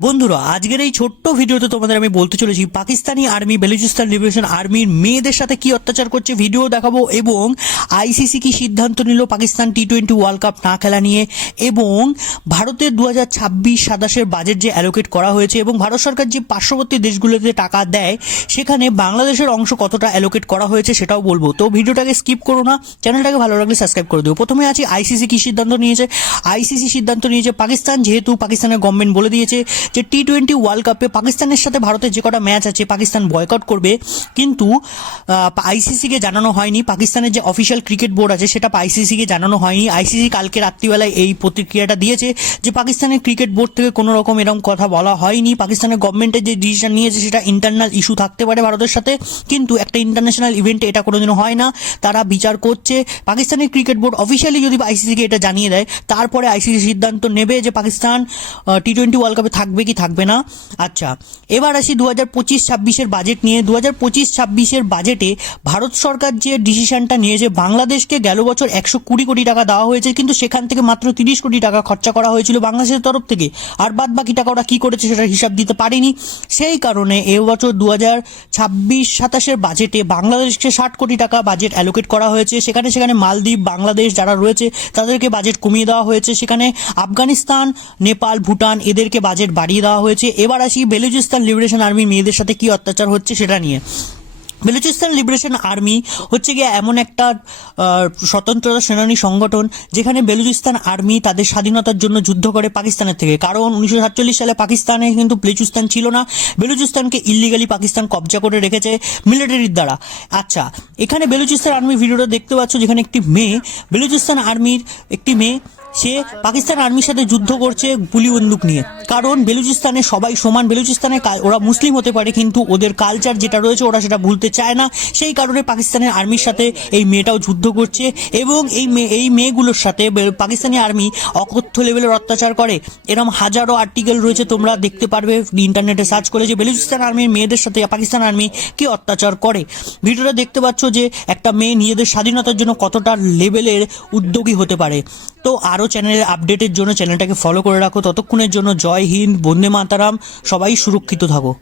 বন্ধুরা, আজকের এই ছোট্ট ভিডিওতে তোমাদের আমি বলতে চলেছি পাকিস্তানি আর্মি, বেলুচিস্তান লিবারেশন আর্মির মেয়েদের সাথে কি অত্যাচার করছে। ভিডিও দেখাবো এবং আইসিসি কি সিদ্ধান্ত নিল Pakistan T twenty World Cup না খেলা নিয়ে এবং ভারতের দু হাজার ছাব্বিশ সাতাশের বাজেট যে অ্যালোকেট করা হয়েছে এবং ভারত সরকার যে পার্শ্ববর্তী দেশগুলোতে টাকা দেয়, সেখানে বাংলাদেশের অংশ কতটা অ্যালোকেট করা হয়েছে সেটাও বলব। তো ভিডিওটাকে স্কিপ করো না চ্যানেলটাকে ভালো লাগলে সাবস্ক্রাইব করে দিও। প্রথমে আছি আইসিসি কি সিদ্ধান্ত নিয়েছে? আইসিসি সিদ্ধান্ত নিয়েছে পাকিস্তান, যেহেতু পাকিস্তানের গভর্নমেন্ট বলে দিয়েছে যে টি টোয়েন্টি ওয়ার্ল্ড কাপে পাকিস্তানের সাথে ভারতের যে কটা ম্যাচ আছে, পাকিস্তান বয়কট করবে। কিন্তু আইসিসিকে জানানো হয়নি। পাকিস্তানের যে অফিসিয়াল ক্রিকেট বোর্ড আছে, সেটা আইসিসিকে জানানো হয়নি। আইসিসি কালকে রাত্রিবেলায় এই প্রতিক্রিয়াটা দিয়েছে যে পাকিস্তানের ক্রিকেট বোর্ড থেকে কোনো রকম এরকম কথা বলা হয়নি। পাকিস্তানের গভর্নমেন্টের যে ডিসিশন নিয়েছে, সেটা ইন্টারনাল ইস্যু থাকতে পারে ভারতের সাথে। কিন্তু একটা ইন্টারন্যাশনাল ইভেন্টে এটা কোনোদিনও হয় না। তারা বিচার করছে। পাকিস্তানের ক্রিকেট বোর্ড অফিসিয়ালি যদি আইসিসিকে এটা জানিয়ে দেয়, তারপরে আইসিসি সিদ্ধান্ত নেবে যে পাকিস্তান টি টোয়েন্টি ওয়ার্ল্ড কাপে থাকবে কি থাকবে না? আচ্ছা এবার আসি দু হাজার পঁচিশ ছাব্বিশের বাজেট নিয়ে। দু হাজার পঁচিশ ছাব্বিশের বাজেটে ভারত সরকার যে ডিসিশনটা নিয়েছে, বাংলাদেশকে গেল বছর একশো কুড়ি কোটি টাকা দেওয়া হয়েছে, কিন্তু সেখান থেকে মাত্র তিরিশ কোটি টাকা খরচা করা হয়েছিল বাংলাদেশের তরফ থেকে। আর বাদ বাকি টাকা ওরা কী করেছে সেটার হিসাব দিতে পারেনি। সেই কারণে এ বছর দু হাজার ছাব্বিশ সাতাশের বাজেটে বাংলাদেশকে ষাট কোটি টাকা বাজেট অ্যালোকেট করা হয়েছে। সেখানে সেখানে মালদ্বীপ, বাংলাদেশ যারা রয়েছে, তাদেরকে বাজেট কমিয়ে দেওয়া হয়েছে। সেখানে আফগানিস্তান, নেপাল, ভুটান, এদেরকে বাজেট বাড়িয়ে দেওয়া হয়েছে। এবার আসি বেলুচিস্তান লিবারেশন আর্মি মেয়েদের সাথে কি অত্যাচার হচ্ছে সেটা নিয়ে। বেলুচিস্তান লিবারেশন আর্মি হচ্ছে গিয়ে এমন একটা স্বতন্ত্রতা সেনানী সংগঠন যেখানে বেলুচিস্তান আর্মি তাদের স্বাধীনতার জন্য যুদ্ধ করে পাকিস্তানের থেকে। কারণ উনিশশো সাতচল্লিশ সালে পাকিস্তানে কিন্তু বেলুচিস্তান ছিল না। বেলুচিস্তানকে ইলিগালি পাকিস্তান কবজা করে রেখেছে মিলিটারির দ্বারা। আচ্ছা এখানে বেলুচিস্তান আর্মি ভিডিওটা দেখতে পাচ্ছ যেখানে একটি মেয়ে, বেলুচিস্তান আর্মির একটি মেয়ে সে পাকিস্তান আর্মির সাথে যুদ্ধ করছে গুলি বন্দুক নিয়ে। কারণ বেলুচিস্তানে সবাই সমান। বেলুচিস্তানে ওরা মুসলিম হতে পারে, কিন্তু ওদের কালচার যেটা রয়েছে, ওরা সেটা ভুলতে চায় না। সেই কারণে পাকিস্তানের আর্মির সাথে এই মেয়েটাও যুদ্ধ করছে এবং এই মেয়ে এই মেয়েগুলোর সাথে পাকিস্তানি আর্মি অকথ্য লেভেলের অত্যাচার করে। এরকম হাজারো আর্টিকেল রয়েছে, তোমরা দেখতে পারবে ইন্টারনেটে সার্চ করে যে বেলুচিস্তান আর্মির মেয়েদের সাথে পাকিস্তান আর্মি কি অত্যাচার করে। ভিডিওটা দেখতে পাচ্ছ যে একটা মেয়ে নিজেদের স্বাধীনতার জন্য কতটা লেভেলের উদ্যোগী হতে পারে। তো আরও চ্যানেলের আপডেটের জন্য চ্যানেলটাকে ফলো করে রাখো। ততক্ষণের জন্য জয় হিন্দ, বন্দে মাতারাম। সবাই সুরক্ষিত থাকো।